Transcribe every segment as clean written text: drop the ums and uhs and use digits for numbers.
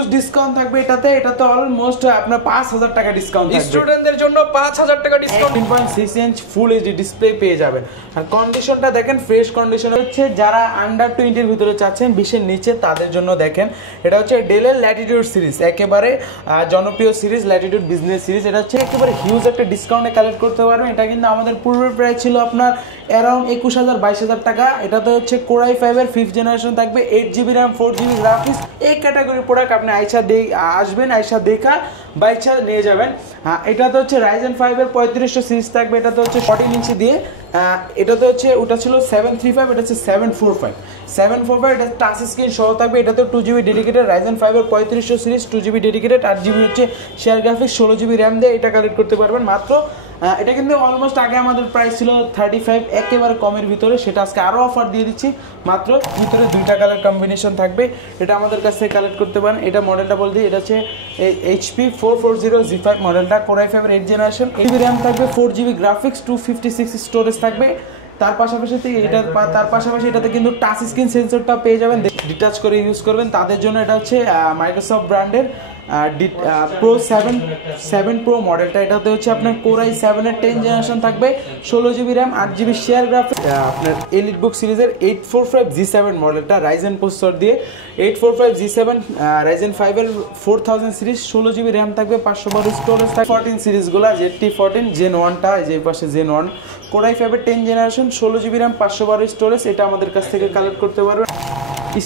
Huge discount থাকবে এটাতে almost আপনার 5000 টাকা ডিসকাউন্ট থাকবে স্টুডেন্টদের জন্য 5000 টাকা discount 3.6 inch full HD display পেয়ে যাবেন আর কন্ডিশনটা দেখেন ফ্রেশ কন্ডিশন হচ্ছে যারা আন্ডার 20 এর ভিতরে চাচ্ছেন 20 এর নিচে তাদের জন্য দেখেন এটা হচ্ছে ডেলের ল্যাটিটিউড সিরিজ একেবারে জনপ্রিয় সিরিজ ল্যাটিটিউড বিজনেস সিরিজ এটা হচ্ছে একেবারে হিউজ একটা ডিসকাউন্টে কালেক্ট করতে পারবেন এটা কিন্তু আমাদের পূর্বের প্রাইস ছিল আপনার অ্যারাউন্ড 21000 টাকা এটাতে হচ্ছে Core i5 এর 5th জেনারেশন থাকবে 8GB RAM 4GB গ্রাফিক্স এই ক্যাটাগরি প্রোডাক্ট আপনি আসবেন আয়শা দেখা বাইচা নিয়ে যাবেন এটাতে হচ্ছে Ryzen 5 এর 3500 সিরিজ থাকবে এটাতে হচ্ছে 14 ইঞ্চি দিয়ে এটাতে হচ্ছে ওটা ছিল 735 এটা হচ্ছে 745 এটা টাচ স্ক্রিন সহ থাকবে এটাতে 2GB ডেডিকেটেড Ryzen 5 এর 3500 সিরিজ 2GB ডেডিকেটেড 8GB হচ্ছে শেয়ার গ্রাফিক্স 16GB RAM দিয়ে এটা কালেক্ট করতে পারবেন মাত্র এটা কিন্তু অলমোস্ট আগে আমাদের প্রাইস ছিল 35 একেবারে কমের ভিতরে সেটা আজকে আরো অফার দিয়ে দিচ্ছি মাত্র ভিতরে দুইটা কালার কম্বিনেশন থাকবে এটা আমাদের কাছ থেকে কালেক্ট করতে পারেন এটা মডেলটা বলতে এটা হচ্ছে HP 440G5 মডেলটা Core i5 এর 8th জেনারেশন 8GB RAM থাকবে 4GB গ্রাফিক্স 256 স্টোরেজ থাকবে তার পাশাপাশি এটাতে কিন্তু টাচ স্ক্রিন সেন্সরটা পেয়ে যাবেন ডিটাচ করে ইউজ করবেন তাদের জন্য এটা হচ্ছে মাইক্রোসফট ব্র্যান্ডের Pro 7 Pro মডেলটা এটাতে হচ্ছে আপনার Core i7 এর 10th জেনারেশন থাকবে 16GB RAM 8GB share graphics আপনার EliteBook সিরিজের 845G7 মডেলটা Ryzen প্রসেসর দিয়ে 845G7 Ryzen 5 এর 4000 সিরিজ 16GB RAM থাকবে 512 স্টোরেজ থাকবে 14 সিরিজগুলো ZT14 Gen 1টা এই যে পাশে Gen 1 Core i5 এর 10th generation 16GB RAM 512 storage এটা আমাদের কাছ থেকে কালেক্ট করতে পারবেন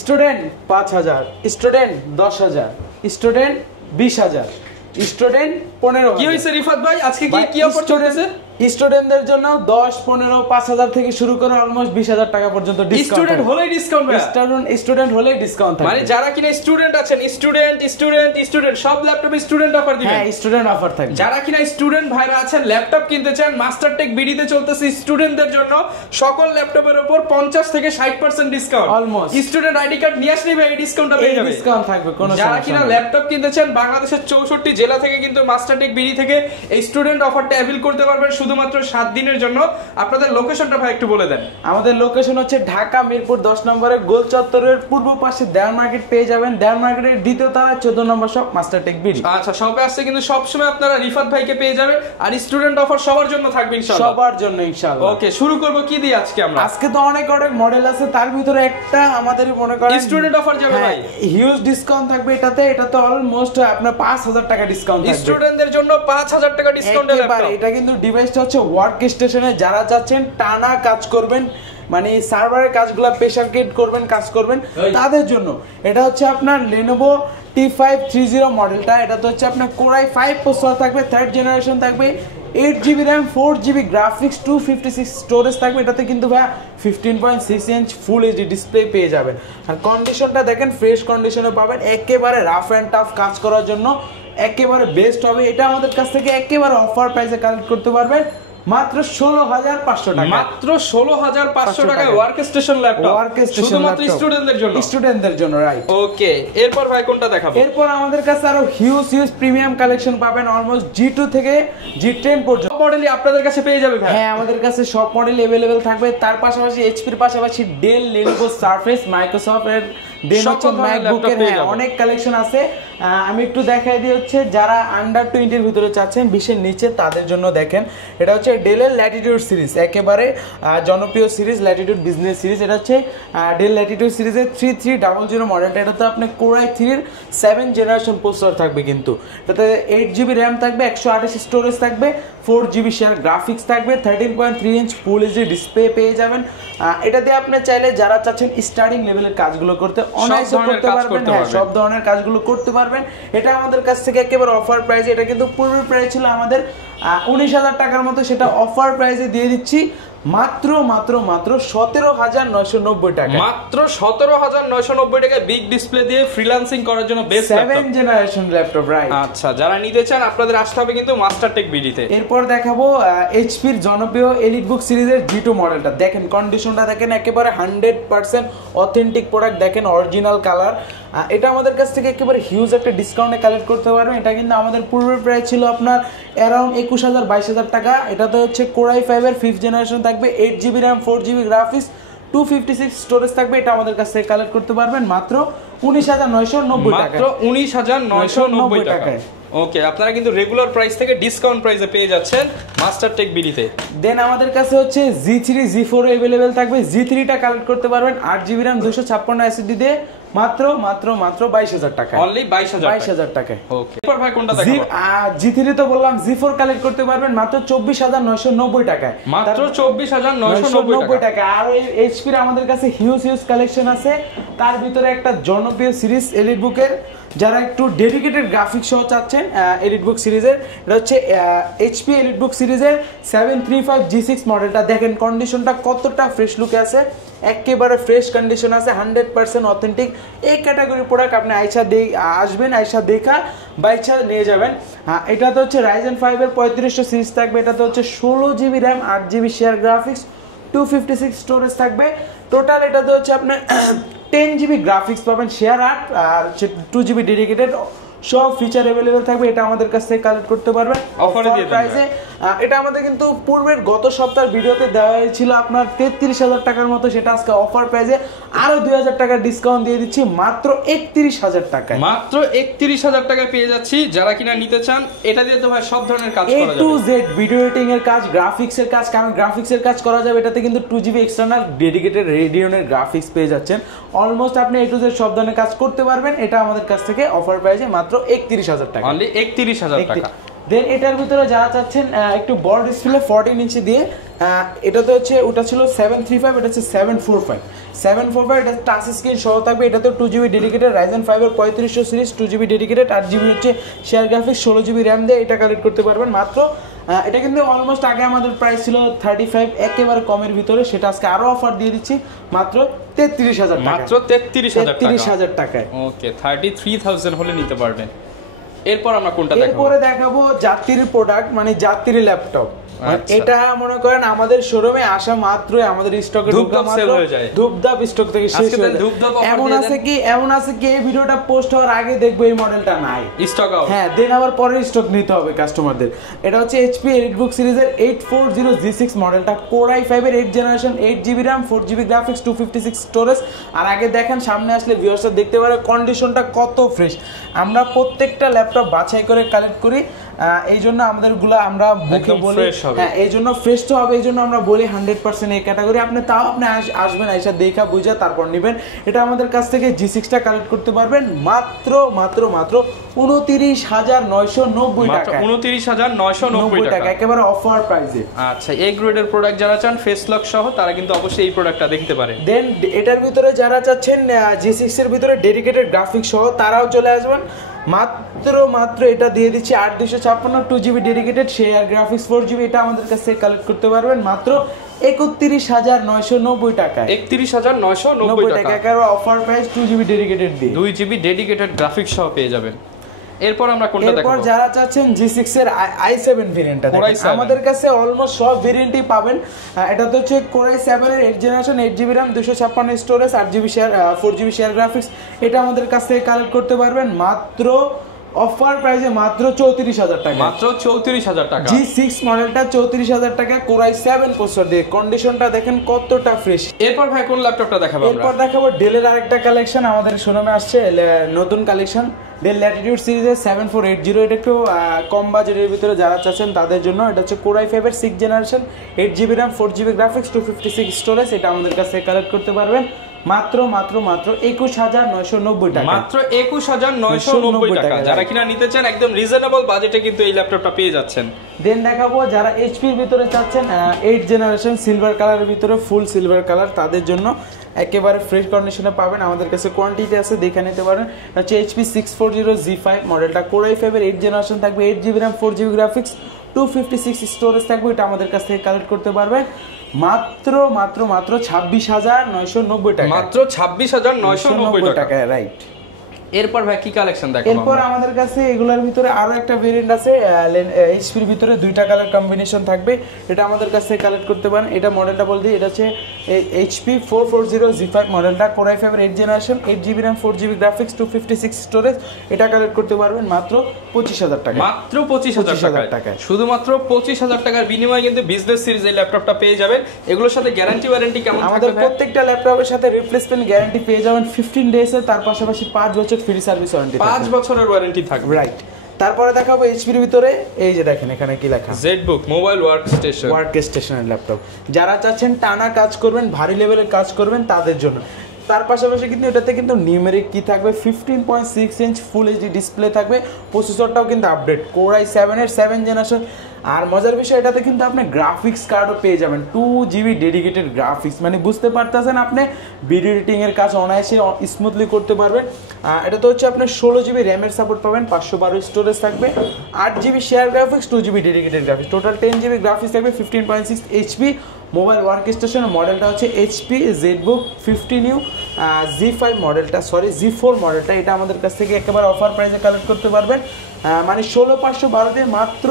স্টুডেন্ট 5000 স্টুডেন্ট 10000 স্টুডেন্ট 20000 স্টুডেন্ট 15 কি হইছে রিফাত ভাই আজকে কি অফার চলতেছে স্টুডেন্টদের জন্য 10 15 5000 থেকে শুরু করে অলমোস্ট 20000 টাকা পর্যন্ত ডিসকাউন্ট স্টুডেন্ট হলেই ডিসকাউন্ট ভাই স্টুডেন্ট হলেই ডিসকাউন্ট থাকে মানে যারা কিনা স্টুডেন্ট আছেন স্টুডেন্ট সব ল্যাপটপে স্টুডেন্ট অফার দিবেন হ্যাঁ স্টুডেন্ট অফার থাকে যারা কিনা স্টুডেন্ট ভাইরা আছেন ল্যাপটপ কিনতে চান মাস্টারটেক বিডিতে চলতেছে স্টুডেন্টদের জন্য সকল ল্যাপটপের উপর 50 থেকে 60% discount almost student ID card নিয়ে আসলেই ভাই এই ডিসকাউন্টটা পেয়ে যাবেন ডিসকাউন্ট থাকবে কোনো যারা কিনা ল্যাপটপ কিনতে চান বাংলাদেশের 64 জেলা থেকে কিন্তু মাস্টারটেক বিডি থেকে এই স্টুডেন্ট অফারটা অ্যাভেল করতে পারবেন শুধুমাত্র 7 দিনের জন্য আপনাদের লোকেশনটা ভাই একটু বলে দেন আমাদের লোকেশন হচ্ছে ঢাকা মিরপুর 10 নম্বরে গোল চত্বরের পূর্ব পাশে দেওয়ান মার্কেট পেয়ে যাবেন দেওয়ান মার্কেটের দ্বিতীয় তলায় 14 নম্বর শপ মাস্টারটেক বিডি আচ্ছা শপে আসছে কিন্তু সব সময় আপনারা রিফাত ভাইকে পেয়ে যাবেন আর স্টুডেন্ট অফার সবার জন্য থাকবে ইনশাআল্লাহ সবার জন্য ইনশাআল্লাহ ওকে শুরু করব কি দিয়ে আজকে আমরা আজকে তো অনেক মডেল আছে তার ভিতরে একটা আমাদেরই মনে করেন স্টুডেন্ট অফার যাবে ভাই হিউজ ডিসকাউন্ট থাকবে এটাতে অলমোস্ট আপনার 5000 টাকা ডিসকাউন্ট থাকবে স্টুডেন্টদের জন্য 5000 টাকা ডিসকাউন্টে ল্যাপটপ এটা কিন্তু ডিভাইসটা হচ্ছে ওয়ার্ক স্টেশনে যারা চাচ্ছেন টানা কাজ করবেন মানে সার্ভারের কাজগুলো প্রেসার ক্রিয়েট করবেন কাজ করবেন তাদের জন্য এটা হচ্ছে আপনার Lenovo T530 মডেলটা এটাতে হচ্ছে আপনার Core i5 প্রসেসর থাকবে 3rd জেনারেশন থাকবে 8GB RAM 4GB graphics 256 storage থাকবে এটাতে কিন্তু ভাই 15.6 ইঞ্চ ফুল এইচডি ডিসপ্লে পেয়ে যাবেন আর কন্ডিশনটা দেখেন ফ্রেশ কন্ডিশনে পাবেন একেবারে রাফ এন্ড টাফ কাজ করার জন্য একেবারে বেস্ট হবে এটা আমাদের কাছ থেকে একেবারে অফার প্রাইসে কালেক্ট করতে পারবেন মাত্র 16500 টাকা মাত্র 16500 টাকায় ওয়ার্ক স্টেশন ল্যাপটপ শুধুমাত্র স্টুডেন্টদের জন্য রাইট ওকে এরপর ভাই কোনটা দেখাবো এরপর আমাদের কাছে আরো হিউজ প্রিমিয়াম কালেকশন পাবেন অলমোস্ট G2 থেকে G10 পর্যন্ত সব মডেলই আপনাদের কাছে পেয়ে যাবে ভাই হ্যাঁ আমাদের কাছে সব মডেল अवेलेबल থাকবে তার পাশাপাশি HP এর পাশাপাশি Dell Lenovo Surface Microsoft এর দেন হচ্ছে ম্যাকবুকের অনেক কালেকশন আছে আমি একটু দেখাই দিই হচ্ছে যারা আন্ডার 20 এর ভিতরে চাচ্ছেন 20 এর নিচে তাদের জন্য দেখেন এটা হচ্ছে ডেলের ল্যাটিটিউড সিরিজ একেবারে জনপ্রিয় সিরিজ ল্যাটিটিউড বিজনেস সিরিজ এটা হচ্ছে ডেল ল্যাটিটিউড সিরিজের 3300 মডেলটা এটাতে আপনি Core i3 এর 7th জেনারেশন প্রসেসর থাকবে কিন্তু এটাতে 8GB RAM থাকবে 128 স্টোরেজ থাকবে 4GB শেয়ার গ্রাফিক্স থাকবে 13.3 ইঞ্চ ফুল এইচডি ডিসপ্লে পেয়ে যাবেন এটা দিয়ে আপনি চাইলে যারা চাচ্ছেন স্টার্টিং লেভেলের কাজগুলো করতে অনায়াসে করতে পারবেন সব ধরনের কাজগুলো করতে পারবেন এটা আমাদের কাছ থেকে একেবারে অফার প্রাইসে এটা কিন্তু পূর্বের প্রাইস ছিল আমাদের 19000 টাকার মতো সেটা অফার প্রাইসে দিয়ে দিচ্ছি মাত্র 17990 টাকা মাত্র 17990 টাকায় বিগ ডিসপ্লে দিয়ে ফ্রিল্যান্সিং করার জন্য best laptop 7th generation laptop right আচ্ছা যারা নিতে চান আপনাদের আসতে হবে কিন্তু মাস্টারটেক বিডিতে এরপর দেখাবো HP এর জনপ্রিয় EliteBook সিরিজের G2 মডেলটা দেখেন কন্ডিশনটা দেখেন একেবারে 100% অথেন্টিক প্রোডাক্ট দেখেন অরিজিনাল কালার এটা আমাদের কাছ থেকে একেবারে হিউজ একটা ডিসকাউন্টে কালেক্ট করতে পারবেন এটা কিন্তু আমাদের পূর্বের প্রাইস ছিল আপনার অ্যারাউন্ড 21000 22000 টাকা এটাতে হচ্ছে Core i5 এর 5th জেনারেশন থাকবে 8GB RAM 4GB graphics 256 storage থাকবে, এটা আমাদের কাছ থেকে কালেক্ট করতে পারবেন মাত্র 19,990 টাকা, মাত্র 19,990 টাকা। ওকে, আপনারা কিন্তু রেগুলার প্রাইস থেকে ডিসকাউন্ট প্রাইসে পেয়ে যাচ্ছেন মাস্টারটেক বিডিতে। দেন আমাদের কাছে হচ্ছে G3 G4 अवेलेबल থাকবে। G3 টা কালেক্ট করতে পারবেন 8GB RAM 256 SSD দিয়ে মাত্র 22,000 টাকা, অনলি 22,000 টাকায়। ওকে, এরপর ভাই কোনটা দেখাবো? G3 তো বললাম, G4 কালেক্ট করতে পারবেন মাত্র 24,990 টাকায়, মাত্র 24,990 টাকা। আর HP এর আমাদের কাছে হিউজ কালেকশন আছে, তার ভিতরে একটা জনপ্রিয় সিরিজ এলিট বুকের, যারা একটু ডেডিকেটেড গ্রাফিক্স সহ চাচ্ছেন এলিট বুক সিরিজের, এটা হচ্ছে HP এলিট বুক সিরিজের 735 G6 মডেলটা। দেখেন কন্ডিশনটা কতটা ফ্রেশ লুকে আছে, একেবারে ফ্রেশ কন্ডিশন আছে, 100% অথেন্টিক। এই ক্যাটাগরির প্রোডাক্ট আপনি আসবেন, আইসা দেখা বাইচা নিয়ে যাবেন। এটা তো হচ্ছে Ryzen 5 এর 3500 সিরিজ থাকবে, এটাতে হচ্ছে 16GB RAM 8GB share graphics 256 storage থাকবে। টোটাল এটাতে হচ্ছে আপনার 10GB গ্রাফিক্স পাবেন শেয়ার 8 আর 2GB ডেডিকেটেড, সব ফিচার अवेलेबल থাকবে। এটা আমাদের কাছ থেকে কালেক্ট করতে পারবেন অফারে দিয়ে প্রাইসে। এটা আমাদের কিন্তু পূর্বের গত সপ্তাহের ভিডিওতে দেওয়া হয়েছিল আপনার 33,000 টাকার মতো, সেটা আজকে অফার প্রাইসে আরো 2,000 টাকা ডিসকাউন্ট দিয়ে দিচ্ছি মাত্র 31,000 টাকায়। মাত্র 31,000 টাকায় পেয়ে যাচ্ছি। যারা কিনা নিতে চান, এটা দিয়ে তো ভাই সব ধরনের কাজ করা যাবে, A to Z video editing এর কাজ, গ্রাফিক্স এর কাজ, কারণ গ্রাফিক্স এর কাজ করা যাবে। এটাতে কিন্তু 2GB এক্সটারনাল ডেডিকেটেড রেডিয়নের গ্রাফিক্স পেয়ে যাচ্ছেন। অলমোস্ট আপনি A to Z সব ধরনের কাজ করতে পারবেন। এটা আমাদের কাছ থেকে অফার প্রাইসে মাত্র 31,000 টাকা, অনলি 31,000 টাকা। দেন এটার ভিতরে যারা চাচ্ছেন একটু বড় ডিসপ্লে 14 ইঞ্চি দিয়ে, এটাতে হচ্ছে ওটা ছিল 735, এটা হচ্ছে 745 এটা টাচ স্ক্রিন সহ থাকবে। এটাতে 2GB ডেডিকেটেড Ryzen 5 এর 3500 সিরিজ, 2GB ডেডিকেটেড, 8GB হচ্ছে শেয়ার গ্রাফিক্স, 16GB RAM দিয়ে এটা কালেক্ট করতে পারবেন মাত্র। এটা কিন্তু অলমোস্ট আগে আমাদের প্রাইস ছিল 35, একেবারে কমের ভিতরে, সেটা আজকে আরো অফার দিয়ে দিচ্ছি মাত্র 33,000 টাকা, মাত্র 33,000 টাকায়। ওকে, 33,000 হলে নিতে পারবেন। এরপর আমরা কোনটা দেখাবো? এরপরে দেখাবো যাত্রীর প্রোডাক্ট, মানে যাত্রীর ল্যাপটপ। এটা মনে করেন আমাদের শোরুমে আসা মাত্রই আমাদের স্টকে ধূপধাপ স্টক থেকে শেষ হয়ে যায়। এমন আছে কি এই ভিডিওটা পোস্ট হওয়ার আগে দেখবো এই মডেলটা নাই স্টক আউট, হ্যাঁ, দেন আবার পরে স্টক নিতে হবে কাস্টমারদের। এটা হচ্ছে HP এলিটবুক সিরিজের 840 G6 মডেলটা, Core i5 এর 8th generation, 8GB RAM 4GB graphics 256 storage. আর আগে দেখেন, সামনে আসলে ভিউয়ার্সরা দেখতে পারে কন্ডিশনটা কত ফ্রেশ। আমরা প্রত্যেকটা ল্যাপটপ বাছাই করে কালেক্ট করি, এই জন্য আমাদেরগুলো আমরা বুকে বলি, হ্যাঁ এই জন্য ফ্রেশ তো হবে, এই জন্য আমরা বলি 100% এই ক্যাটাগরি। আপনি আসবেন, আইসা দেখা বুঝা তারপর নেবেন। এটা আমাদের কাছ থেকে G6 টা কালেক্ট করতে পারবেন মাত্র 29,990 টাকা, 29,990 টাকা, একেবারে অফার প্রাইসে। আচ্ছা, এই গ্রেডের প্রোডাক্ট যারা চান ফেস লক সহ, তারা কিন্তু অবশ্যই এই প্রোডাক্টটা দেখতে পারেন। দেন এটার ভিতরে যারা চাচ্ছেন G6 এর ভিতরে ডেডিকেটেড গ্রাফিক্স সহ, তারাও চলে আসবেন মাত্র এটা দিয়ে দিচ্ছি 8,256 2GB dedicated share graphics 4GB। এটা আমাদের কাছ থেকে কালেক্ট করতে পারবেন মাত্র 31,990 টাকা, 31,990 টাকা, একেবারে অফার প্রাইস 2GB ডেডিকেটেড দিয়ে 2GB ডেডিকেটেড গ্রাফিক্স সহ পেয়ে যাবেন। এরপর আমরা কোনটা দেখাবো? এরপর যারা চাচ্ছেন G6 এর i7 ভেরিয়েন্টটা, আমাদের কাছে অলমোস্ট সব ভেরিয়েন্টই পাবেন। এটা তো হচ্ছে Core i7 এর 8th generation, 8GB RAM 256 storage, 8GB share 4GB share graphics. এটা আমাদের কাছ থেকে কালেক্ট করতে পারবেন মাত্র অফার প্রাইসে মাত্র 34,000 টাকা, মাত্র 34,000 টাকা। G6 মডেলটা 34,000 টাকা, Core i7 প্রসেসর দিয়ে। কন্ডিশনটা দেখেন কতটা ফ্রেশ। এরপর ভাই কোন ল্যাপটপটা দেখাবো আমরা? এরপর দেখাবো ডেলের আরেকটা কালেকশন, আমাদের শোরুমে আসছে নতুন কালেকশন, ডেল ল্যাটিটিউড সিরিজের 7480। এটা একটু কম বাজেটের ভিতরে যারা চাচ্ছেন তাদের জন্য। এটা হচ্ছে Core i5 এর 6th generation, 8GB RAM 4GB graphics 256 storage. এটা আমাদের কাছ থেকে কালেক্ট করতে পারবেন মাত্র 21,990 টাকা, মাত্র 21,990 টাকা। যারা কিনা নিতে চান একদম রিজনেবল বাজেটে কিন্তু এই ল্যাপটপটা পেয়ে যাচ্ছেন। দেন দেখাবো যারা HP এর ভিতরে চাচ্ছেন 8th জেনারেশন সিলভার কালারের ভিতরে, ফুল সিলভার কালার, তাদের জন্য একেবারে ফ্রেশ কন্ডিশনে পাবেন। আমাদের কাছে কোয়ান্টিটি আছে, দেখে নিতে পারেন। হচ্ছে HP 640 G5 মডেলটা, Core i5 এর 8th জেনারেশন থাকবে, 8GB RAM 4GB graphics 256 storage থাকবে। এটা আমাদের কাছ থেকে কালেক্ট করতে পারবেন মাত্র 26,990 টাকা, মাত্র 26,990 টাকা, রাইট। এরপর ভাই কি কালেকশন দেখাবো? এরপর আমাদের কাছে এগুলোর ভিতরে আরো একটা ভেরিয়েন্ট আছে, এইচপির ভিতরে দুইটা কালার কম্বিনেশন থাকবে, এটা আমাদের কাছে কালেক্ট করতে পারেন। এটা মডেলটা বলতে এটা হচ্ছে HP 440 G5 মডেলটা, Core i5 8 generation, 8GB RAM 4GB graphics 256 storage. এটা কালেক্ট করতে পারবেন মাত্র 25,000 টাকা। মাত্র 25,000 টাকায়, শুধুমাত্র 25,000 টাকার বিনিময়ে কিন্তু বিজনেস সিরিজ এই ল্যাপটপটা পেয়ে যাবেন। এগুলোর সাথে গ্যারান্টি ওয়ারেন্টি কেমন থাকবে? আমাদের প্রত্যেকটা ল্যাপটপের সাথে রিপ্লেসমেন্ট গ্যারান্টি পেয়ে যাবেন 15 ডেজের, তার পাশাপাশি 5 বছর ফ্রি সার্ভিস ওয়ারেন্টি, 5 বছরের ওয়ারেন্টি থাকবে। রাইট। তারপরে দেখাবো এইচপির ভিতরে, এই যে দেখেন এখানে কি লেখা, জেডবুক মোবাইল ওয়ার্কস্টেশনের ল্যাপটপ। যারা চাচ্ছেন টানা কাজ করবেন, ভারী লেভেলের কাজ করবেন, তাদের জন্য। তার পাশাপাশি কিন্তু এটাতে কিন্তু নিউমেরিক কি থাকবে, 15.6 ইঞ্চ ফুল এইচডি ডিসপ্লে থাকবে, প্রসেসরটাও কিন্তু আপডেট Core i7 এর 7 জেনারেশন। আর মজার বিষয় এটাতে কিন্তু আপনি গ্রাফিক্স কার্ডও পেয়ে যাবেন, 2GB ডেডিকেটেড গ্রাফিক্স, মানে বুঝতে পারতেছেন আপনি ভিডিও এডিটিং এর কাজ অনায়াসে স্মুথলি করতে পারবেন। এটাতে হচ্ছে আপনি 16GB র্যামের সাপোর্ট পাবেন, 512 স্টোরেজ থাকবে, 8GB share graphics, 2GB dedicated graphics, total 10GB graphics থাকবে, 15.6 HP মোবাইল ওয়ার্কস্টেশন। মডেলটা হচ্ছে HP ZBook 50 G5 মডেলটা, G4 মডেলটা। এটা আমাদের কাছ থেকে একেবারে অফার প্রাইসে কালেক্ট করতে পারবেন, মানে 16,512 দিয়ে মাত্র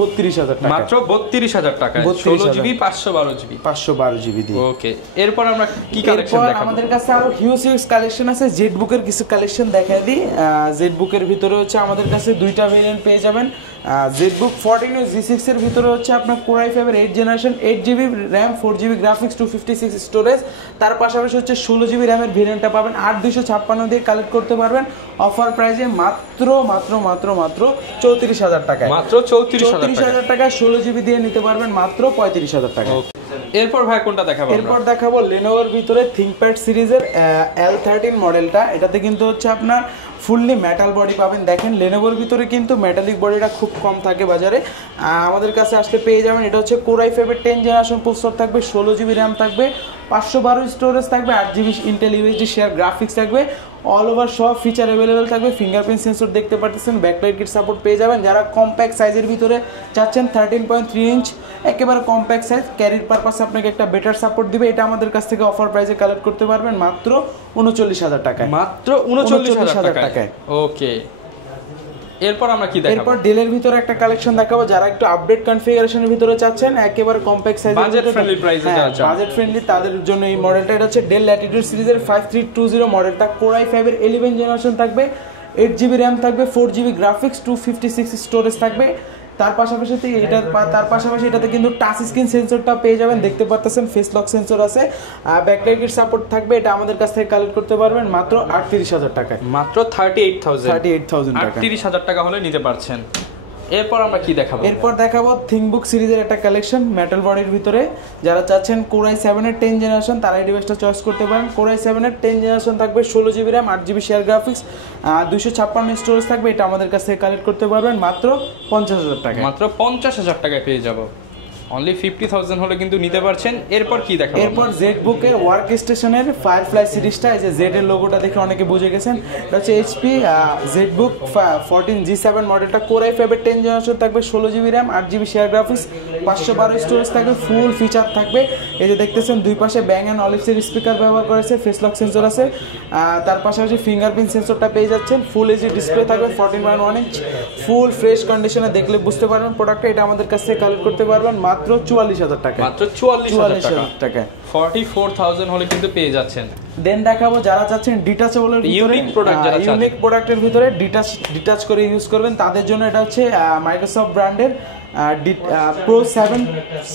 32,000 টাকা, মাত্র 32,000 টাকা, 16GB 512GB দিয়ে। ওকে, এরপর আমরা কি কালেকশন দেখাবো? আমাদের কাছে আরো হিউজ কালেকশন আছে। জেডবুকের কিছু কালেকশন দেখাই দিই। জেডবুকের ভিতরে হচ্ছে আমাদের কাছে দুইটা ভেরিয়েন্ট পেয়ে যাবেন। জেডবুক 14 G6 এর ভিতরে হচ্ছে আপনার Core i5 এর 8 generation, 8GB RAM 4GB graphics 256 storage, তার পাশাপাশি হচ্ছে 16GB RAM এর ভেরিয়েন্টটা পাবেন 8256 দিয়ে কালেক্ট করতে পারবেন অফার প্রাইসে মাত্র 34,000 টাকায়, মাত্র 34,000 টাকা 16GB দিয়ে নিতে পারবেন মাত্র 35,000 টাকা। এরপর ভাই কোনটা দেখাবো? এরপর দেখাবো Lenovoর ভিতরে ThinkPad সিরিজের L13 মডেলটা। এটাতে কিন্তু হচ্ছে আপনার ফুললি মেটাল বডি পাবেন। দেখেন Lenovoর ভিতরে কিন্তু মেটালিক বডিটা খুব কম থাকে বাজারে, আমাদের কাছে আসলে পেয়ে যাবেন। এটা হচ্ছে Core i5 এর 10 জেনারেশন প্রসেসর থাকবে, 16GB RAM থাকবে, 512 স্টোরেজ থাকবে, 8GB Intel USD share graphics থাকবে, অল ওভার সব ফিচার অ্যাভেলেবেল থাকবে, ফিঙ্গারপ্রিন্ট সেন্সর দেখতে পাচ্ছেন, ব্যাকলাইট কিট সাপোর্ট পেয়ে যাবেন। যারা কম্প্যাক্ট সাইজের ভিতরে চাচ্ছেন 13.3 ইঞ্চ একেবারে কম্প্যাক্ট সাইজ, ক্যারির পারপাসে আপনাকে একটা বেটার সাপোর্ট দিবে, এটা আমাদের কাছ থেকে অফার প্রাইসে কালেক্ট করতে পারবেন মাত্র 39,000 টাকায়, মাত্র 39,000 টাকায়। ওকে, এরপর আমরা কি দেখাবো? এরপর ডেলের ভিতরে একটা কালেকশন দেখাবো, যারা একটু আপডেট কনফিগারেশনের ভিতরে চাচ্ছেন, একেবারে কম্প্যাক্ট সাইজের, বাজেট ফ্রেন্ডলি প্রাইসে চাচ্ছেন, বাজেট ফ্রেন্ডলি, তাদের জন্য এই মডেলটা। এটা হচ্ছে ডেল ল্যাটিটিউড সিরিজের 5320 মডেলটা, Core i5 এর 11 জেনারেশন থাকবে, 8GB RAM থাকবে, 4GB গ্রাফিক্স, 256 স্টোরেজ থাকবে। তার পাশাপাশি এটাতে কিন্তু টাচ স্ক্রিন সেন্সরটা পেয়ে যাবেন, দেখতে পাচ্ছেন ফেস লক সেন্সর আছে, ব্যাকলাইট কিট সাপোর্ট থাকবে। এটা আমাদের কাছ থেকে কালেক্ট করতে পারবেন মাত্র 38,000 টাকায়, মাত্র 38,000 টাকা, 38,000 টাকা হলে নিতে পারছেন। এরপর আমরা কি দেখাবো? এরপর দেখাবো থিংকবুক সিরিজের একটা কালেকশন মেটাল বডির ভিতরে। যারা চাচ্ছেন Core i7 এর 10 জেনারেশন, তারা এই ডিভাইসটা চয়েস করতে পারেন। Core i7 এর 10 জেনারেশন থাকবে, 16GB RAM, 8GB share graphics, 256 storage থাকবে। এটা আমাদের কাছ থেকে কালেক্ট করতে পারবেন মাত্র 50,000 টাকা, মাত্র 50,000 টাকায় পেয়ে যাব। অনলি 50,000 হলে কিন্তু নিতে পারছেন। এরপর কি দেখাবো? এরপর জেডবুকের ওয়ার্কস্টেশনের ফায়ারফ্লাই সিরিজটা, এই যে জেড এর লোগোটা দেখে অনেকে বুঝে গেছেন, এটা হচ্ছে HP জেডবুক 14 G7 মডেলটা, Core i5 এর 10 জেনারেশন থাকবে, 16GB RAM, 8GB share graphics, 512 storage থাকবে, ফুল ফিচার থাকবে। এই যে দেখতেছেন দুই পাশে ব্যাং অ্যান্ড অলিভসের স্পিকার ব্যবহার করেছে, ফেস লক সেন্সর আছে, তার পাশাপাশি ফিঙ্গারপ্রিন্ট সেন্সরটা পেয়ে যাচ্ছেন, ফুল এইচডি ডিসপ্লে থাকবে, 14.1 ইঞ্চ, ফুল ফ্রেশ কন্ডিশনে দেখলে বুঝতে পারবেন প্রোডাক্টটা। এটা আমাদের কাছ থেকে কালেক্ট করতে পারবেন মাত্র 44,000 টাকা, মাত্র 44,000 টাকা, 44,000 হলে কিন্তু পেয়ে যাচ্ছেন। দেন দেখাবো যারা চাচ্ছেন ডিটাচেবল এর ইউনিক প্রোডাক্ট, যারা চাচ্ছেন ইউনিক প্রোডাক্টের ভিতরে ডিটাচ করে ইউজ করবেন, তাদের জন্য এটা হচ্ছে মাইক্রোসফট ব্র্যান্ডের Pro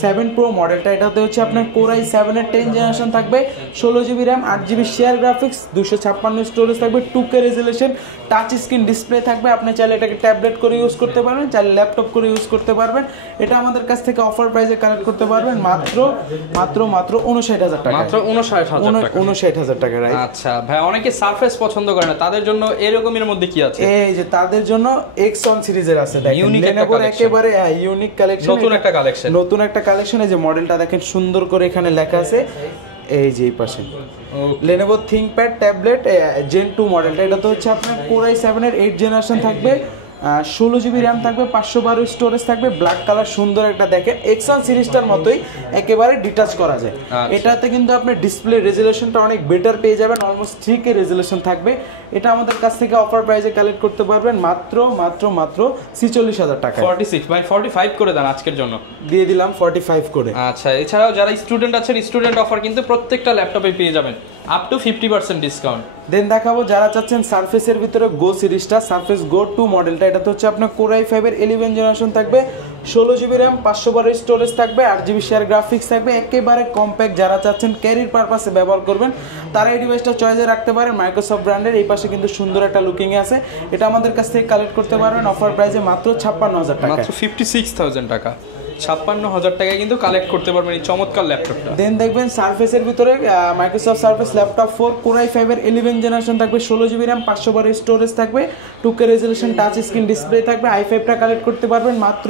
7 Pro মডেলটা। এটাতে হচ্ছে আপনার Core i7 এর 10 জেনারেশন থাকবে, 16GB RAM, 8GB share graphics, 256 storage থাকবে, 2K resolution, touch screen display থাকবে। আপনি চাইলে এটাকে ট্যাবলেট করে ইউজ করতে পারবেন, চাইলে ল্যাপটপ করে ইউজ করতে পারবেন। এটা আমাদের কাছ থেকে অফার প্রাইসে কালেক্ট করতে পারবেন মাত্র 59,000 টাকা, মাত্র 59,000 টাকা। আচ্ছা ভাই, অনেকে সারফেস পছন্দ করে না, তাদের জন্য এরকমের মধ্যে কি আছে? এই যে তাদের জন্য X1 সিরিজের আছে, দেখেন Lenovo একেবারে ইউনিক কালেকশন, নতুন একটা কালেকশন। এই যে মডেলটা দেখেন সুন্দর করে এখানে লেখা আছে, এই যে এই পাশে Lenovo ThinkPad ট্যাবলেট Gen 2 মডেলটা। এটা তো হচ্ছে আপনার Core i7 এর 8 জেনারেশন থাকবে, 16 জিবি র্যাম থাকবে, 512 স্টোরেজ থাকবে, ব্ল্যাক কালার সুন্দর একটা দেখেন X1 সিরিজটার মতোই একেবারে ডিটাচ করা যায়। এটাতে কিন্তু আপনার ডিসপ্লে রেজুলেশনটা অনেক বেটার পেয়ে যাবেন, অলমোস্ট 3K রেজুলেশন থাকবে। এটা আমাদের কাছ থেকে অফার প্রাইসে কালেক্ট করতে পারবেন মাত্র 46,000 টাকা। 46 বাই 45 করে দেন আজকের জন্য, দিয়ে দিলাম 45 করে। আচ্ছা, এছাড়াও যারা স্টুডেন্ট আছেন স্টুডেন্ট অফার কিন্তু প্রত্যেকটা ল্যাপটপে পেয়ে যাবেন আপ টু 50% ডিসকাউন্ট। দেন দেখাবো যারা চাচ্ছেন সারফেসের ভিতরে গো সিরিজটা, সারফেস গো 2 মডেলটা, এটা তো হচ্ছে আপনার Core i5 এর 11 জেনারেশন থাকবে, 16 জিবি র্যাম, 512 স্টোরেজ থাকবে, 8 জিবি শেয়ার গ্রাফিক্স থাকবে, একেবারে কম্প্যাক্ট। যারা চাচ্ছেন ক্যারির পারপাসে ব্যবহার করবেন তারা এই ডিভাইসটা চয়েসে রাখতে পারেন, মাইক্রোসফট ব্র্যান্ডের। এই পাশে কিন্তু সুন্দর একটা লুকিং এ আছে, এটা আমাদের কাছ থেকে কালেক্ট করতে পারবেন অফার প্রাইসে মাত্র 56,000 টাকা, মাত্র 56,000 টাকা। 56,000 টাকায় কিন্তু কালেক্ট করতে পারবেন এই চমৎকার ল্যাপটপটা। দেন দেখবেন সারফেসের ভিতরে Microsoft surface laptop 4 Core i5 এর 11 জেনারেশন থাকবে, 16 জিবি র্যাম, 512 স্টোরেজ থাকবে, 2K resolution touch screen display থাকবে। i5টা কালেক্ট করতে পারবেন মাত্র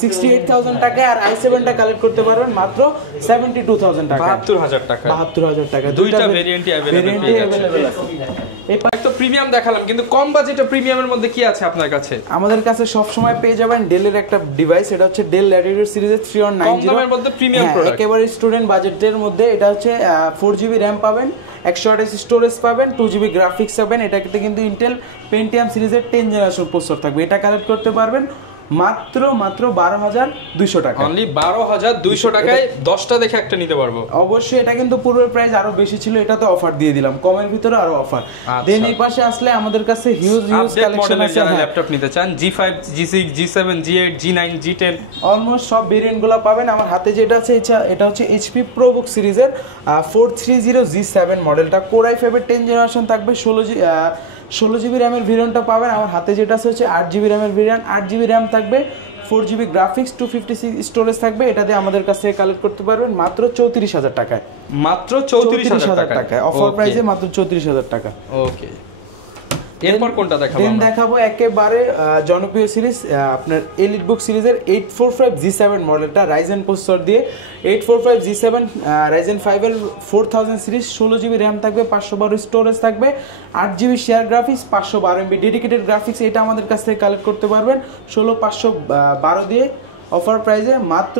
68,000 টাকায়, আর i7টা কালেক্ট করতে পারবেন মাত্র 72,000 টাকা, 72,000 টাকা। 72,000 টাকা, দুইটা ভেরিয়েন্টই अवेलेबल আছে। এই তো প্রিমিয়াম দেখালাম, কিন্তু কম বাজেটে প্রিমিয়ামের মধ্যে কি আছে আপনার কাছে? আমাদের কাছে সব সময় পেয়ে যাবেন ডেলের একটা ডিভাইস, এটা হচ্ছে ডেল ল্যাটিটিউড সিরিজের 3190, কম দামের মধ্যে প্রিমিয়াম প্রোডাক্ট, একেবারে স্টুডেন্ট বাজেটের মধ্যে। এটা হচ্ছে 4 জিবি র্যাম পাবেন, 128 স্টোরেজ পাবেন, 2 জিবি গ্রাফিক্স পাবেন। এটাতে কিন্তু ইন্টেল পেন্টিয়াম সিরিজের 10 জেনারেশন প্রসেসর থাকবে। এটা কালেক্ট করতে পারবেন মাত্র 12,200 টাকা, অনলি 12,200 টাকায় 10টা দেখে একটা নিতে পারবো। অবশ্যই এটা কিন্তু পূর্বের প্রাইস আরো বেশি ছিল, এটা তো অফার দিয়ে দিলাম, কমের ভিতরে আরো অফার। দেন এই পাশে আসলে আমাদের কাছে হিউজ কালেকশন আছে। ল্যাপটপ নিতে চান G5 G6 G7 G8 G9 G10 almost সব ভেরিয়েন্টগুলো পাবেন। আমার হাতে যেটা আছে এটা হচ্ছে HP ProBook সিরিজের 430G7 মডেলটা, Core i5 এর 10 জেনারেশন থাকবে, 16 জিবি র্যামের ভেরিয়েন্টটা পাবেন। আমার হাতে যেটা আছে হচ্ছে 8 জিবি র্যামের ভেরিয়েন্ট, 8 জিবি র্যাম থাকবে, 4 জিবি গ্রাফিক্স, 256 স্টোরেজ থাকবে। এটাতে আমাদের কাছ থেকে কালেক্ট করতে পারবেন মাত্র 34,000 টাকায়, মাত্র 34,000 টাকায় অফার প্রাইসে মাত্র 34,000 টাকা। ওকে, এরপর কোনটা দেখাবো? দেন দেখাবো একেবারে জনপ্রিয় সিরিজ আপনার এলিটবুক সিরিজের 845G7 মডেলটা, রাইজেন প্রসেসর দিয়ে 845G7 রাইজেন 5 এর 4000 সিরিজ, 16 জিবি র্যাম থাকবে, 512 স্টোরেজ থাকবে, 8 GB share graphics, 512 MB dedicated graphics. এটা আমাদের কাছ থেকে কালেক্ট করতে পারবেন 16512 দিয়ে অফার প্রাইসে মাত্র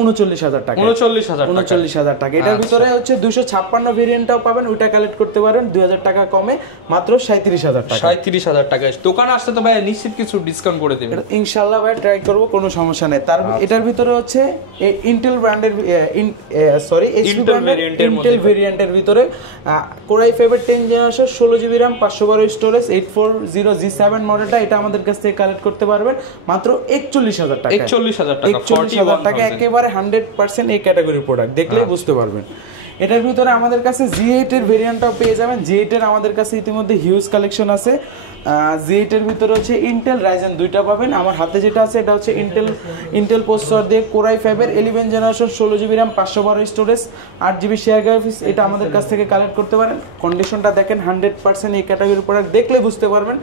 39,000 টাকা, 39,000 টাকা। এটার ভিতরে হচ্ছে 256 ভেরিয়েন্টটাও পাবেন, ওইটা কালেক্ট করতে পারেন 2,000 টাকা কমে মাত্র 37,000 টাকা। 37,000 টাকা। দোকানে আসলে তো ভাই নিশ্চিত কিছু ডিসকাউন্ট করে দেবেন ইনশাআল্লাহ ভাই, ট্রাই করব, কোনো সমস্যা নেই। তার এটার ভিতরে হচ্ছে ইন্টেল ব্র্যান্ডের ইন্টেল ভেরিয়েন্টের ভিতরে Core i5 এর 10 generation, 16 GB RAM, 512 storage, 840G7 মডেলটা, এটা আমাদের কাছ থেকে কালেক্ট করতে পারবেন মাত্র 41,000 টাকা, 41,000 টাকা, একেবারে 100% এই ক্যাটাগরির প্রোডাক্ট, দেখলেই বুঝতে পারবেন। এটার ভিতরে আমাদের কাছে G8 এর ভেরিয়েন্টটাও পেয়ে যাবেন। G8 এর আমাদের কাছে ইতিমধ্যে হিউজ কালেকশন আছে। G8 এর ভিতরে হচ্ছে ইন্টেল রাইজেন দুইটা পাবেন। আমার হাতে যেটা আছে এটা হচ্ছে ইন্টেল প্রসেসর দিয়ে Core i5 এর 11 generation, 16 GB RAM, 512 storage, 8 GB share graphics. এটা আমাদের কাছ থেকে কালেক্ট করতে পারেন। কন্ডিশনটা দেখেন 100% এই ক্যাটাগরির প্রোডাক্ট, দেখলে বুঝতে পারবেন।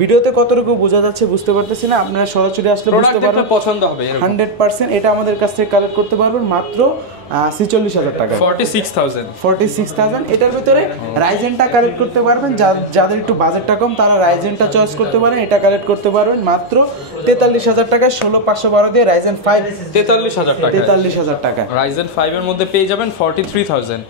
ভিডিওতে কতটুকু বোঝা যাচ্ছে বুঝতে পারতেছি না, আপনারা সরাসরি আসলে বুঝতে পারবেন, পছন্দ হবে 100%। এটা আমাদের কাছ থেকে কালেক্ট করতে পারবেন মাত্র 46,000 টাকা, 46,000। এটার ভিতরে রাইজেনটা কালেক্ট করতে পারবেন, যাদের একটু বাজেটটা কম তারা রাইজেনটা চয়েস করতে পারেন। এটা কালেক্ট করতে পারবেন মাত্র 43,000 টাকা, 16512 দিয়ে রাইজেন 5 43,000 টাকা। রাইজেন 5 এর মধ্যে পেয়ে যাবেন 43,000।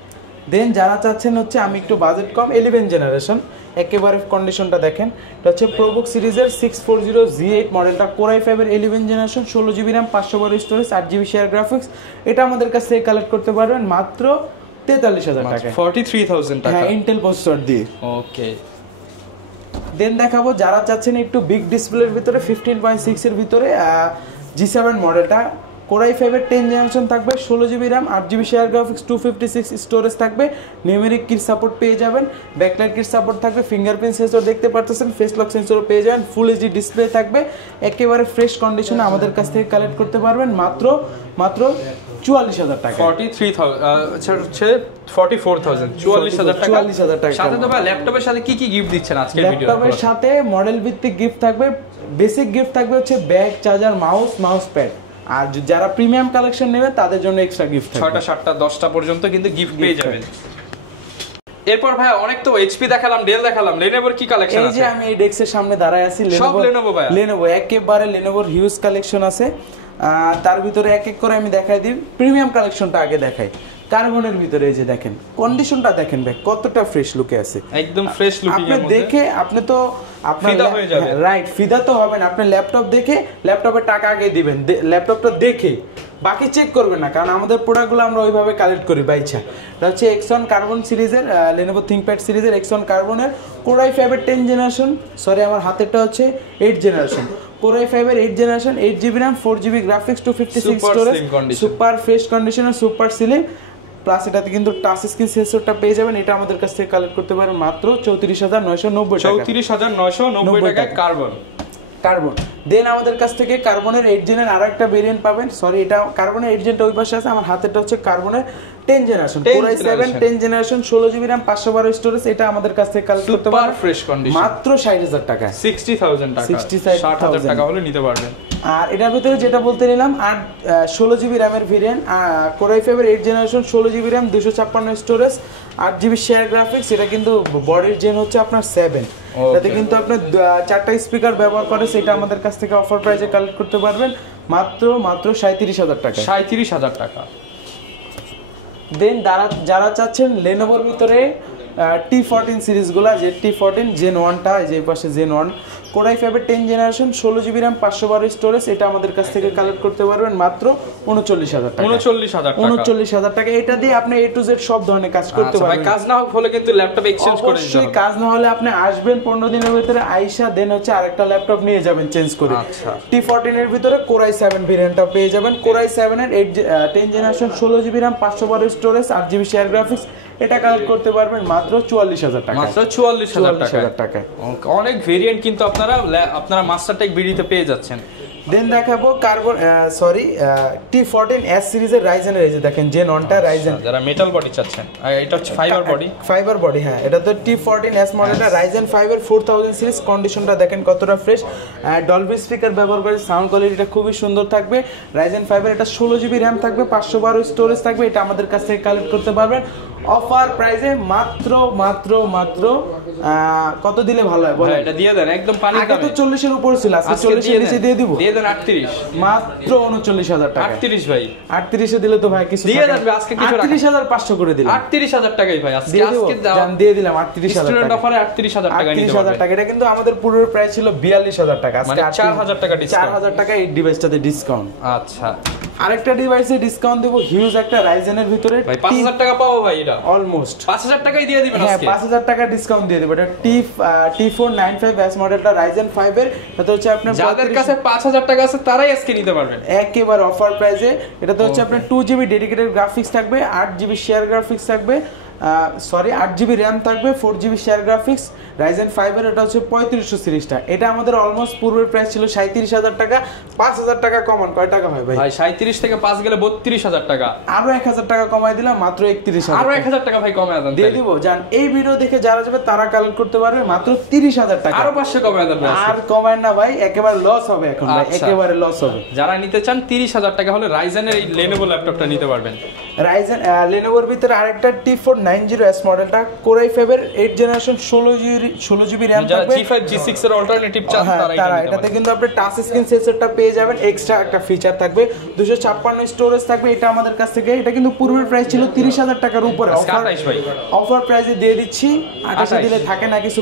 দেন যারা চাচ্ছেন হচ্ছে আমি একটু বাজেট কম, 11 জেনারেশন, একেবারে কন্ডিশনটা দেখেন, এটা হচ্ছে ProBook সিরিজের 640G8 মডেলটা, Core i5 এর 11 generation, 16 GB RAM, 512 storage, 8 GB share graphics. এটা আমাদের কাছ থেকে কালেক্ট করতে পারবেন মাত্র 43,000 টাকা, 43,000 টাকা, হ্যাঁ, ইন্টেল প্রসেসর দিয়ে। ওকে, দেন দেখাবো যারা চাচ্ছেন একটু বিগ ডিসপ্লের ভিতরে 15.6 এর ভিতরে G7 মডেলটা, Core i5 এর 10 জেনারেশন থাকবে, 16 GB RAM, 8 GB share graphics, 256 storage থাকবে, নিউমেরিক কিট সাপোর্ট পেয়ে যাবেন, ব্যাকলাইট কিট সাপোর্ট থাকবে, ফিঙ্গারপ্রিন্ট সেন্সর দেখতে পারতেছেন, ফেস লক সেন্সরও পেয়ে যাবেন, ফুল এইচডি ডিসপ্লে থাকবে, একেবারে ফ্রেশ কন্ডিশনে আমাদের কাছ থেকে কালেক্ট করতে পারবেন মাত্র 44,000 টাকা, 44,000 টাকা। সাথে তো ভাই ল্যাপটপের সাথে কি গিফট দিচ্ছেন আজকের ভিডিও? ল্যাপটপের সাথে মডেল ভিত্তিক গিফট থাকবে, বেসিক গিফট থাকবে হচ্ছে ব্যাগ, চার্জার, মাউস প্যাড, আর যারা প্রিমিয়াম কালেকশন নেবে তাদের জন্য এক্সট্রা গিফট থাকবে। 6টা 7টা 10টা পর্যন্ত কিন্তু গিফট পেয়ে যাবেন। এরপর ভাই অনেক তো এইচপি দেখালাম, ডেল দেখালাম, লেনোভোর কি কালেকশন আছে? এই যে আমি এই ডেস্কের সামনে দাঁড়ায় আছি, লেনোভো ভাই, লেনোভো একেবারে লেনোভোর হিউজ কালেকশন আছে। তার ভিতরে এক এক করে আমি দেখাই দিই। প্রিমিয়াম কালেকশনটা আগে দেখাই। কার্বনের ভিতরে এই যে দেখেন কন্ডিশনটা দেখেন ভাই কতটা ফ্রেশ লুকে আছে, একদম ফ্রেশ লুকিং এর মধ্যে। আপনি দেখে আপনি তো আপনার ফিদা হয়ে যাবে। রাইট, ফিদা তো হবেন। আপনি ল্যাপটপ দেখে ল্যাপটপে টাকা আগে দিবেন, ল্যাপটপটা দেখে বাকি চেক করবেন না, কারণ আমাদের প্রোডাক্টগুলো আমরা ওইভাবে কালেক্ট করি বাইছা। এটা হচ্ছে এক্সন কার্বন সিরিজের, লেনোভো থিংকপ্যাড সিরিজের এক্সন কার্বনের কোরাই 5 10 জেনারেশন, সরি আমার হাতেরটা হচ্ছে 8 generation. Core i 5 8 generation, 8GB RAM, 4GB graphics, 256 storage, super fresh condition, super ceiling plus এটাতে কিন্তু টাচ স্ক্রিন সেন্সরটা পেয়ে যাবেন। এটা আমাদের কাছ থেকে কালেক্ট করতে পারেন মাত্র 34,990 টাকা। 34,990 টাকা কার্বন। দেন আমাদের কাছ থেকে কার্বনের 8 জেনের আরো একটা ভেরিয়েন্ট পাবেন। সরি এটা কার্বনের 8 জেনটা ওই পাশে আছে, আমার হাতেরটা হচ্ছে কার্বনের 10 generation, core i 7 10 generation, 16GB RAM, 512 storage. এটা আমাদের কাছ থেকে কালেক্ট করতে পারেন সুপার ফ্রেশ কন্ডিশন মাত্র 60,000 টাকা, 60,000 টাকা, 60,000 টাকা হলে নিতে পারবেন। আর এটার ভিতরে যেটা বলতে নিলাম 16GB RAM এর variant, core i 5 8 generation, 16GB RAM, 256 storage, 8GB share graphics. এটা কিন্তু বডির জেন হচ্ছে আপনার 7, এটাতে কিন্তু আপনার 4টা স্পিকার ব্যবহার করে। সেটা আমাদের কাছ থেকে অফার প্রাইসে কালেক্ট করতে পারবেন মাত্র 37,000 টাকা, 37,000 টাকা। দেন যারা চাচ্ছেন লেনোভোর ভিতরে T14 সিরিজগুলো, যে T14 জেন 1টা, যে পাশে gen 1, core i 5 10 generation, 16GB RAM, 512 storage. এটা আমাদের কাছ থেকে কালেক্ট করতে পারবেন মাত্র 39,000 টাকা, 39,000 টাকা। এটা দিয়ে আপনি A to Z সব ধরনের কাজ করতে পারবেন। কাজ না হলে কিন্তু ল্যাপটপ এক্সচেঞ্জ করে দিতে হবে। কাজ না হলে আপনি আসবেন 15 দিনের ভিতরে, আইসা দেন হচ্ছে আরেকটা ল্যাপটপ নিয়ে যাবেন চেঞ্জ করে। T14 এর ভিতরে কোরাই 7 ভেরিয়েন্টটা পেয়ে যাবেন। কোরাই 7 এর 10 generation, 16GB RAM, 512 storage, 8GB share graphics. এটা কালেক্ট করতে পারবেন মাত্র 44,000 টাকা, মাত্র 44,000 টাকা। অনেক ভেরিয়েন্ট কিন্তু আপনারা মাস্টারটেক বিডিতে পেয়ে যাচ্ছেন। দেন দেখাবো কার্বন T14S সিরিজের রাইজেনের, এই যে দেখেন জেন 1টা রাইজেন, যারা মেটাল বডি চাচ্ছেন। এটা হচ্ছে ফাইবার বডি, হ্যাঁ এটা তো T14S মডেলটা, রাইজেন 5 এর 4000 সিরিজ। কন্ডিশনটা দেখেন কতটা ফ্রেশ, ডলবি স্পিকার ব্যবহার করে, সাউন্ড কোয়ালিটিটা খুবই সুন্দর থাকবে। রাইজেন 5 এর এটা 16GB RAM থাকবে, 512 স্টোরেজ থাকবে। এটা আমাদের কাছ থেকে কালেক্ট করতে পারবেন অফার প্রাইসে মাত্র কত দিলে ভালো হয় বলেন? এটা দিয়ে দেন একদম পানির দামে। আগে তো 40 এর উপর ছিল, আজকে 40 এর নিচে দিয়ে দিব। দিয়ে দেন 38, মাত্র 39,000 টাকা। 38 ভাই, 38 এ দিলে তো ভাই কিছু দিয়ে দেন আজকে কিছু 38,500 করে দিলাম। 38,000 টাকাই ভাই আজকে দিয়ে দিলাম 38,000 স্টুডেন্ট অফারে 38,000 টাকা নিতে পারবেন। 38,000 টাকা। এটা কিন্তু আমাদের পুরো প্রাইস ছিল 42,000 টাকা, আজকে 4,000 টাকা ডিসকাউন্ট, 4,000 টাকা এই ডিভাইসটাতে ডিসকাউন্ট। আচ্ছা আরেকটা ডিভাইসে ডিসকাউন্ট দেব হিউজ একটা রাইজেনের ভিতরে। ভাই 5,000 টাকা পাবো ভাই, এটা অলমোস্ট 5,000 টাকাই দিয়ে দিবেন আজকে। আজকে 5,000 টাকা ডিসকাউন্ট দিয়ে দেব। এটা T495S মডেলটা, রাইজেন 5 এর। এটা হচ্ছে আপনার যাদের কাছে 5,000 টাকা আছে তারাই আজকে নিতে পারবেন একেবারে অফার প্রাইসে। এটা তো হচ্ছে আপনার 2GB ডেডিকেটেড গ্রাফিক্স থাকবে, 8GB শেয়ার গ্রাফিক্স থাকবে, 8GB RAM থাকবে, 4GB শেয়ার গ্রাফিক্স। রাইজেন 5 এর এটা হচ্ছে 3500 সিরিজটা। এটা আমাদের অলমোস্ট পূর্বের প্রাইস ছিল 37,000 টাকা, 5,000 টাকা কমান কয় টাকা হয় ভাই? 37 থেকে 5 গেলে 32,000 টাকা, আরো 1,000 টাকা কমাই দিলাম মাত্র 31,000, আরো 1,000 টাকা ভাই কমায় দেন, দিয়ে দিব। জান এই ভিডিও দেখে যারা যাবে তারা কালেক্ট করতে পারবে মাত্র 30,000 টাকা, আরো 500 কমায় দেন। আর কমায় না ভাই, একেবারে লস হবে এখন ভাই, একেবারে লস হবে। যারা নিতে চান 30,000 টাকা হলে রাইজেনের এই লেনোভো ল্যাপটপটা নিতে পারবেন। রাইজেন লেনোভোর ভিতরে আরেকটা T490S মডেলটা, কোরাই 5 এর 8 জেনারেশন, 16GB RAM থাকবে। G5 G6 এর অল্টারনেটিভ চান তারা এটাতে কিন্তু আপনি টাচ স্ক্রিন সেন্সরটা পেয়ে যাবেন, এক্সট্রা একটা ফিচার থাকবে, 256 স্টোরেজ থাকবে। এটা আমাদের কাছ থেকে, এটা কিন্তু পূর্বের প্রাইস ছিল 30,000 টাকার উপরে, অফার প্রাইসে দিয়ে দিচ্ছি। 28 দিলে থাকে না কিছু,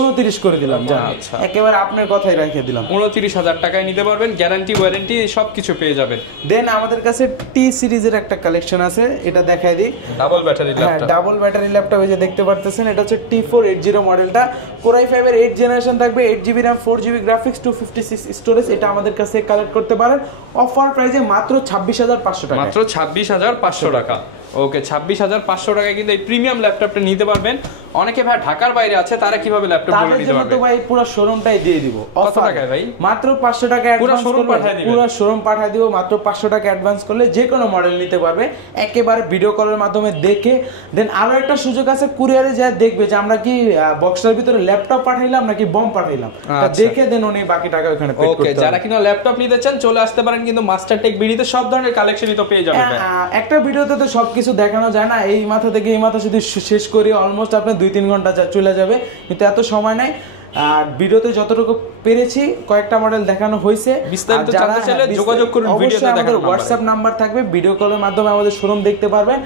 29 করে দিলাম। জান একেবারে আপনার কথাই রেখে দিলাম, 29,000 টাকায় নিতে পারবেন, গ্যারান্টি ওয়ারেন্টি সবকিছু পেয়ে যাবেন। দেন আমাদের কাছে টি সিরিজের একটা কালেকশন আছে, এটা দেখাই দিই। Double battery laptop, double battery laptop এই যে দেখতে পারতেছেন। এটা হচ্ছে T480 মডেলটা, কোরাই 5 এর 8 জেনারেশন থাকবে, 8GB RAM, 4GB graphics, 256 storage. এটা আমাদের কাছে কালেক্ট করতে পারেন অফার প্রাইসে মাত্র 26,500 টাকা, মাত্র 26,500 টাকা। ওকে 26,500 টাকায় কিন্তু এই প্রিমিয়াম ল্যাপটপটা নিতে পারবেন। অনেকে ভাই ঢাকার বাইরে আছে, তারা কিভাবে ল্যাপটপগুলো নিতে পারবে? তো ভাই পুরো শোরুমটাই দিয়ে দিব। কত টাকায় ভাই? মাত্র 500 টাকা অ্যাডভান্স করলে পুরো শোরুম পাঠিয়ে দিব। মাত্র 500 টাকা অ্যাডভান্স করলে যে কোনো মডেল নিতে পারবে, একেবারে ভিডিও কলের মাধ্যমে দেখে। দেন আরো একটা সুযোগ আছে, কুরিয়ারে যা দেখবে যে আমরা কি বক্সের ভিতরে ল্যাপটপ পাঠাইলাম নাকি বম পাঠাইলাম, তা দেখে দেন উনি বাকি টাকা ওখানে পে করতে হবে। যারা কিনা ল্যাপটপ নিতে চান চলে আসতে পারেন কিন্তু মাস্টারটেক বিডিতে, সব ধরনের কালেকশনই তো পেয়ে যাবেন। একটা ভিডিওতে তো সবকিছু কিছু দেখানো যায় না, এই মাথা থেকে এই মাথা যদি শেষ করি অলমোস্ট আপনার 2-3 ঘন্টা চলে যাবে, কিন্তু এত সময় নাই। আর ভিডিওতে যতটুকু পেরেছি কয়েকটা মডেল দেখানো হয়েছে। বিস্তারিত জানতে চাইলে যোগাযোগ করুন, ভিডিওতে দেখানো হোয়াটসঅ্যাপ নাম্বার থাকবে, ভিডিও কলের মাধ্যমে আমাদের শোরুম দেখতে পারবেন,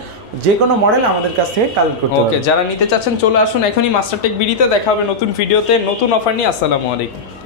যে কোনো মডেল আমাদের কাছ থেকে কালেক্ট করতে পারবেন। ওকে, যারা নিতে চাচ্ছেন চলে আসুন এখনই মাস্টারটেক বিডিতে, দেখা হবে নতুন ভিডিওতে নতুন অফার নিয়ে। আসসালামু আলাইকুম।